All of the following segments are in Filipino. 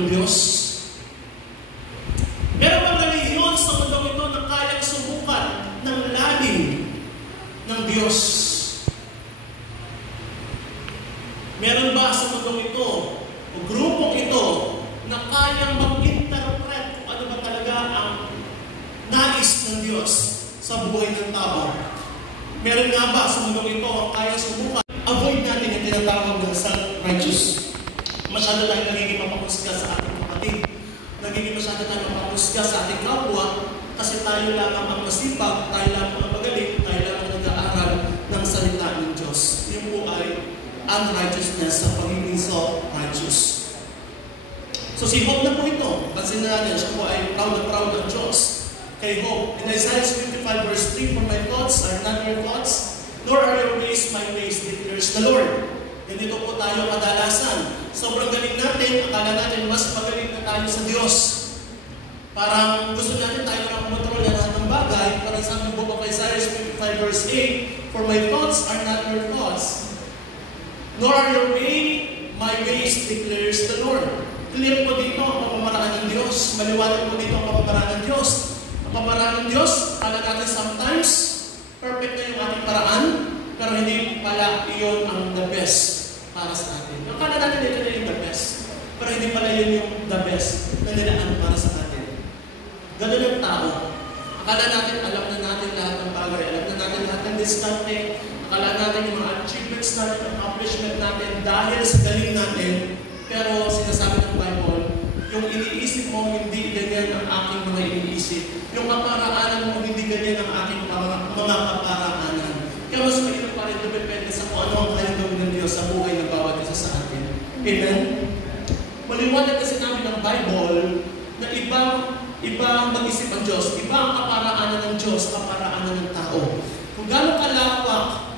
ng Diyos? Meron bang relihiyon sa mundong ito na kayang subukan ng lalim ng Diyos? Meron ba sa mundong ito o grupong ito na kayang mag-interpret kung ano ba talaga ang nais ng Diyos sa buhay ng tao? Meron nga ba sa mundong ito ang kayang subukan? Avoid natin yung tinatawag ng self-righteous. Masyado tayo nagiging mapapusga sa ating kapatid. Nagiging masyado tayo mapapusga sa ating kapwa kasi tayo lamang ang masipag, tayo lamang ang magaling, tayo lamang ang nag-aaral ng salita ng Diyos. Yung po ay unrighteousness sa pagiging self-righteous. So si Job na po ito, pansin na natin, siya po ay proud ng Diyos. Kay Job, in Isaiah 55 verse 3, for my thoughts are not your thoughts, nor are your ways my ways, declares the Lord. Ganito po tayo kadalasan. Sobrang galing natin, akala natin mas magaling na tayo sa Diyos. Parang gusto natin tayo ng kontrol na lahat ng bagay. Parang sa amin book of Isaiah 55 verse 8, for my thoughts are not your thoughts, nor are your my ways, declares the Lord. Clear po dito ang pamamaraan ng Diyos. Maliwanag po dito ang pamamaraan ng Diyos. Ang pamamaraan ng Diyos, akala natin sometimes, perfect na yung ating paraan, pero hindi pala iyon ang the best para sa atin. Akala natin ito na yung the best, pero hindi pala yun yung the best na nilaan para sa atin. Ganun ang tao. Akala natin, alam na natin lahat ng bagay, alam na natin lahat ng diskarte, akala natin yung mga achievements natin, accomplishment natin, dahil sa galing natin, pero sinasabi ng Bible, yung iniisip mo, hindi ganyan ang aking mga iniisip. Yung kaparaanan mo, hindi ganyan ang aking mga kaparaanan. Kaya mas mahirap pa rin depende sa kung ano ang kayang gawin ng Diyos sa buhay ng bawat isa sa atin. Amen? Maliwanag kasi namin ng Bible na ibang mag-isip ang Diyos, iba ang kaparaanan ng Diyos, kaparaanan ng tao. Kung gano'ng kalawak,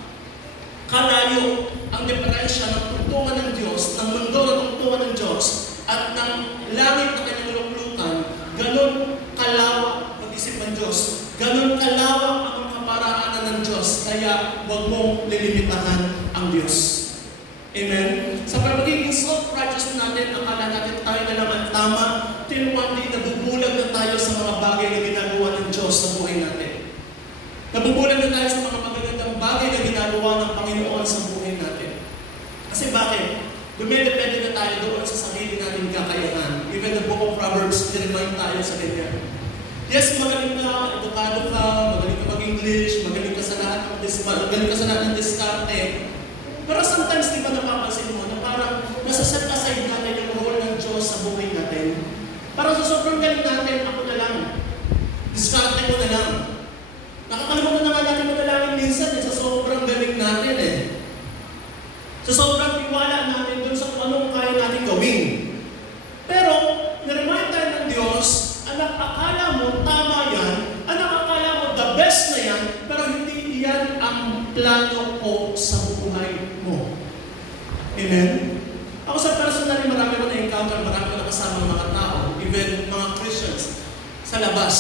kalayo ang diferensya ng tungtungan ng Diyos, ng mundo na tungtungan ng Diyos, at ng langit na kanyang luklukan, gano'n kalawak mag-isip ng Diyos, gano'n kalawak ang kaparaanan ng Diyos, kaya huwag mong lilimitahan ang Diyos. Amen? Sa pagiging self-righteous natin, akala natin tayo na lang ang tama, till one day nabubulag na tayo sa mga bagay na ginagawa ng Diyos sa buhay natin. Nabubulag na tayo sa mga magagandang bagay na ginagawa ng Panginoon sa buhay natin. Kasi bakit? Dumedepende na tayo doon sa sarili natin kakayahan. Even the book of Proverbs, niremind tayo sa ganyan. Yes, magaling ka, edukado ka, magaling ka mag-English, magaling ka sa lahat ng diskarte. Pero sometimes, di ba napapansin mo na parang nasa-set aside natin yung role ng Diyos sa buhay natin. Parang sa sobrang galing natin, ako na lang. Diskarte ko na lang. Nakakalimutan na nga natin manalangin minsan sa sobrang galing natin eh. Sa sobrang tiwala natin dun sa anong kaya natin gawin. Pero, niremind tayo ng Diyos, anak, akala mo tama yan, anak, akala mo the best na yan, pero hindi yan ang plano ko sa buhay mo. Amen? Ako sa personally, marami ko na-encounter, marami ko nakasama mga tao, even mga Christians, sa labas.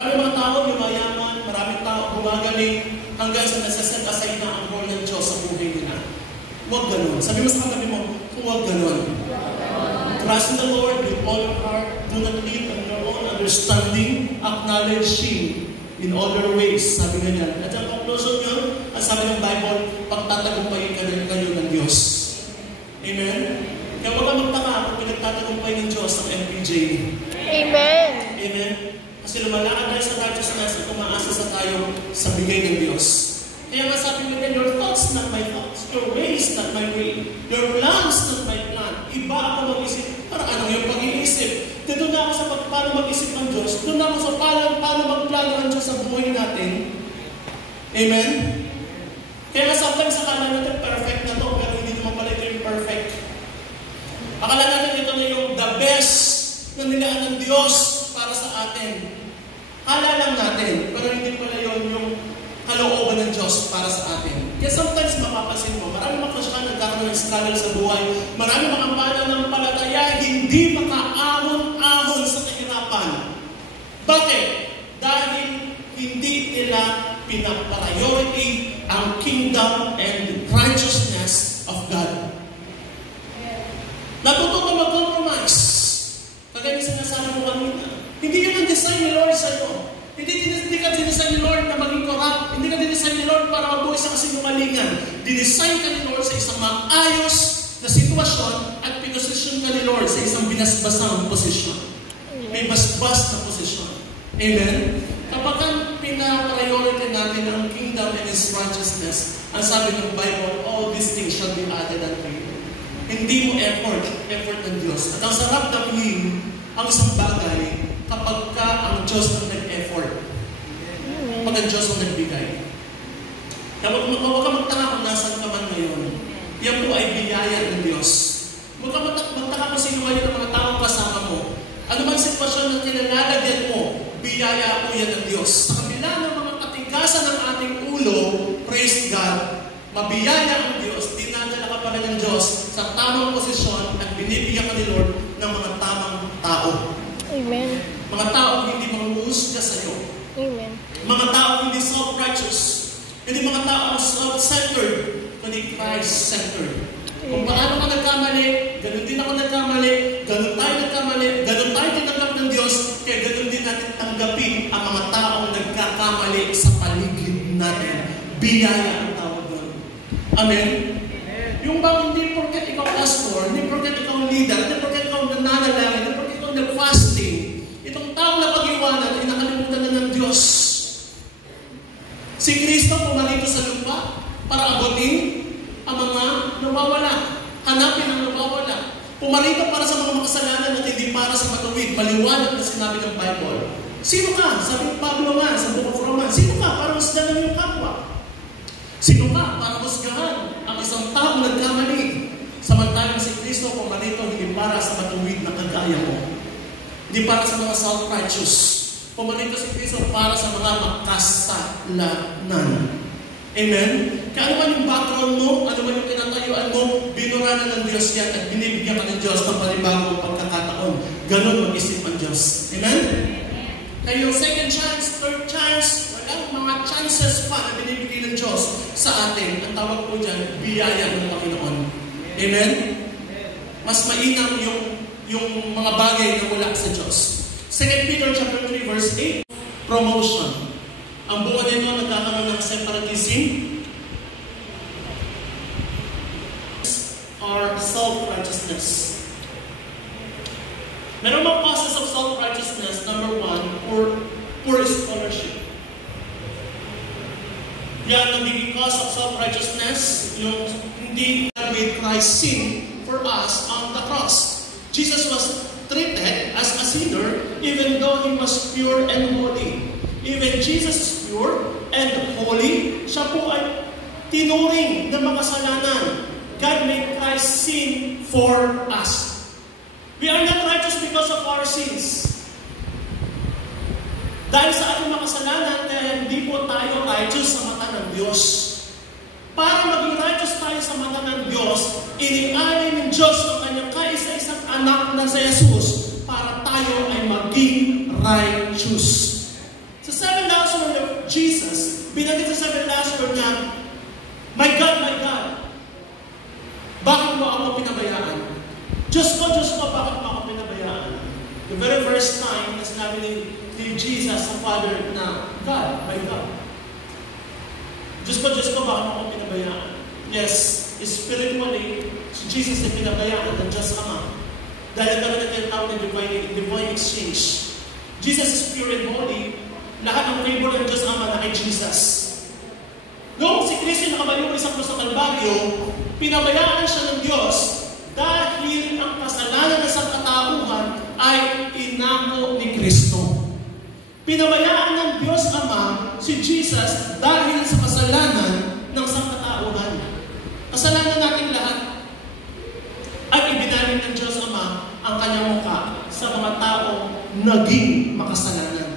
Maraming mga tao, yumayaman, maraming tao, gumagaling, hanggang sa nasa-set aside na ang role ng Diyos sa buhay nila. Huwag ganun. Sabi mo sa katabi mo, huwag ganun. Trust in the Lord with all your heart. Do not lean on your own understanding. Acknowledge Him in all your ways. Sabi ganyan. At ang conclusion yun, ang sabi ng Bible, pagtatagumpayin kayo ng Diyos. Amen? Kaya huwag kang magtaka kung pinagtatagumpay ng Diyos ng MPJ. Amen. Amen? Kasi lumalakad tayo sa righteousness at umaasa sa tayo sa bigay ng Diyos. Kaya nga sabi mo yan, your thoughts not my thoughts, your ways not my way, your plans not my plan. Iba ako mag-isip. Parang ano yung pag-iisip? Doon na ako sa paano mag-isip ng Diyos. Doon na ako sa paano magplano ng Diyos sa buhay natin. Amen? Kaya nga sometimes akala natin perfect na to, pero hindi naman pala ito yung perfect. Akala natin ito na yung the best na nilaan ng Diyos para sa atin. Kala lang natin, pero hindi pala yun yung kalooban ng Diyos para sa atin. Kaya sometimes mapapansin mo, marami mga Christian nagkakaroon ng struggle sa buhay, marami mga pananampalataya hindi makaahon-ahon sa kahirapan. Bakit? Dahil hindi nila pinapriority ang kingdom and righteousness of God. Natuto na mag-compromise Hindi yun ang design ni Lord sa iyo. Hindi ka dinesign ni Lord na maging corrupt. Hindi ka dinesign ni Lord para mabuhay sa kasinungalingan. Dinesign ka ni Lord sa isang maayos na sitwasyon at pinosisyon ka ni Lord sa isang binasbasang posisyon. May basbas na posisyon. Amen? Kapag pinapriority natin ang kingdom and His righteousness, ang sabi ng Bible, all these things shall be added unto you. Hindi mo effort ng Diyos. At ang sarap namin ang isang bagay kapag ka ang Diyos ang nag-effort. Kapag ang Diyos ang nagbigay. Kaya huwag ka magtaka kung nasan ka man ngayon. Yan po ay biyaya ng Diyos. Huwag ka magtaka kung sino ngayon ang mga taong kasama mo. Ano bang sitwasyon na kinalalagyan mo? Biyaya po yan ng Diyos. Sa kabila ng mga katigasan ng ating ulo, praise God, mabiyaya ang Diyos, dinadala ka pa rin ng Diyos sa tamang posisyon at binibigyan ka ni Lord ng mga tamang tao. Amen. Mga tao hindi manguhusga sa iyo. Amen. Mga tao hindi self-righteous. Hindi mga tao self-centered, kundi Christ-centered. Kung paano ka nagkamali, ganun din ako nagkamali, ganun tayo nagkamali, ganun tayo tinanggap ng Diyos, kaya ganun din natin tanggapin ang mga taong nagkakamali sa paligid natin. Biyaya ang tawag doon. Amen? Yung bang hindi porket ikaw pastor, hindi porket ikaw leader, hindi porket ikaw nananalangin, hindi porket ikaw nag-fasting, itong taong napag-iwanan ay nakalimutan na ng Diyos. Si Kristo pumarito sa lupa para abutin ang mga nawawala. Hanapin ang nawawala. Pumarito para sa mga makasalanan at hindi para sa matuwid. Maliwanag na sinabi ng Bible. Sino ka? Sabi ni Pablo nga sa Book of Romans. Sino ka para husgahan yung kapwa? Sino ka para husgahan ang isang taong nagkamali? Samantalang si Kristo pumarito hindi para sa matuwid na kagaya mo. Hindi para sa mga self-righteous. Pumarito si Kristo para sa mga makasalanan. Amen? Kaya ano man yung background mo, ano man yung kinatayuan mo, binuranan ng Diyos yan at binibigyan ka ng Diyos ng panibagong pagkakataon. Ganon mag-isip ang Diyos. Amen? Kaya yung second chance, third chance, walang mga chances pa na binibigay ng Diyos sa atin. Ang tawag po dyan, biyaya ng Panginoon. Amen? Mas mainam yung mga bagay na wala sa Diyos. 2 Peter chapter 3 verse 8, promotion. Ang buwan nito nagkakaroon ng separatism or self-righteousness. Meron mga causes of self-righteousness. Number 1, poor scholarship. Yan ang naging cause of self-righteousness, yung hindi made Christ sin for us on the cross. Jesus was treated as a sinner even though He was pure and holy. Even Jesus is pure and holy. Siya po ay tinuring na makasalanan. God made Christ sin for us. We are not righteous because of our sins. Dahil sa ating makasalanan, kaya hindi po tayo righteous sa mata ng Diyos. Para maging righteous tayo sa mata ng Diyos, inialay ng Diyos ang kanyang kaisa-isang anak na sa Jesus para tayo ay maging righteous. Sa 7 last word of Jesus, binanggit sa 7 last word niya, my God, bakit mo ako pinabayaan? Diyos ko, bakit mo ako pinabayaan? The very first time na sinabi ni Jesus sa Father na, God, my God. Diyos ko, bakit mo ako pinabayaan? Yes, spiritually, si Jesus ay pinabayaan ng Diyos Ama. Dahil kami na tinatawag ng divine exchange. Jesus is pure and holy. Lahat ng favor ng Diyos Ama na kay Jesus. Noong si Kristo nakabaliw sa krus ng Kalbaryo, pinabayaan siya ng Diyos dahil ang kasalanan ng sangkatauhan ay inako ni Kristo. Pinabayaan ng Diyos Ama si Jesus dahil sa kasalanan ng sangkatauhan. Kasalanan natin lahat at ibinaling ng Diyos Ama ang kanyang mukha sa mga taong naging makasalanan.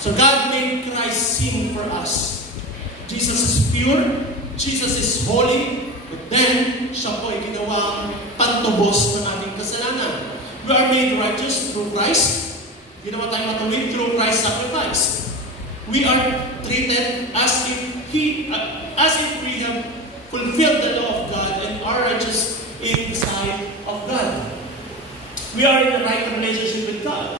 So God made Christ sin for us. Jesus is pure, Jesus is holy, but then siya po ay ginawang pantubos ng ating kasalanan. We are made righteous through Christ. Ginawa tayo matuwid through Christ's sacrifice. We are treated as if we have fulfilled the law of God and are righteous in the sight of God. We are in a right relationship with God.